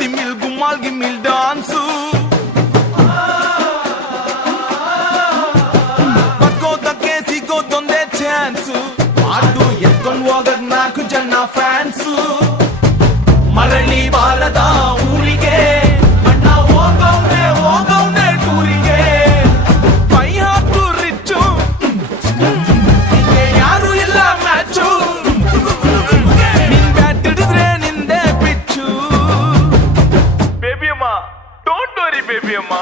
ದಿಮಿಲ್ ಗುಮ್ಮಾಲ್ ಗಿಮ್ಮಿಲ್ dance ಬದುಕೋದಕ್ಕೆ ಸಿಗೋದೊಂದೇ chance ಅದು ಎತ್ಕೊಂಡ್ ಹೋಗಕ್ 4 ಜನ ಫ್ಯಾನ್ಸು ಮರಳಿ ಬಾರದ ಊರಿಗೆ ಅಣ್ಣ ಹೋಗವ್ನೆ ಟೂರಿಗೆ ಕೈ ಹಾಕು ರಿಚ್ಚು ಯಾರು ಇಲ್ಲ ಮ್ಯಾಚು ನಿನ್ ಬ್ಯಾಟ್ ಹಿಡಿದ್ರೆ ನಿಂದೆ ಪಿಚ್ಚು ಬೇಬಿ ಅಮ್ಮ ಡೋಂಟ್ ವರಿ ಬೇಬಿ ಅಮ್ಮ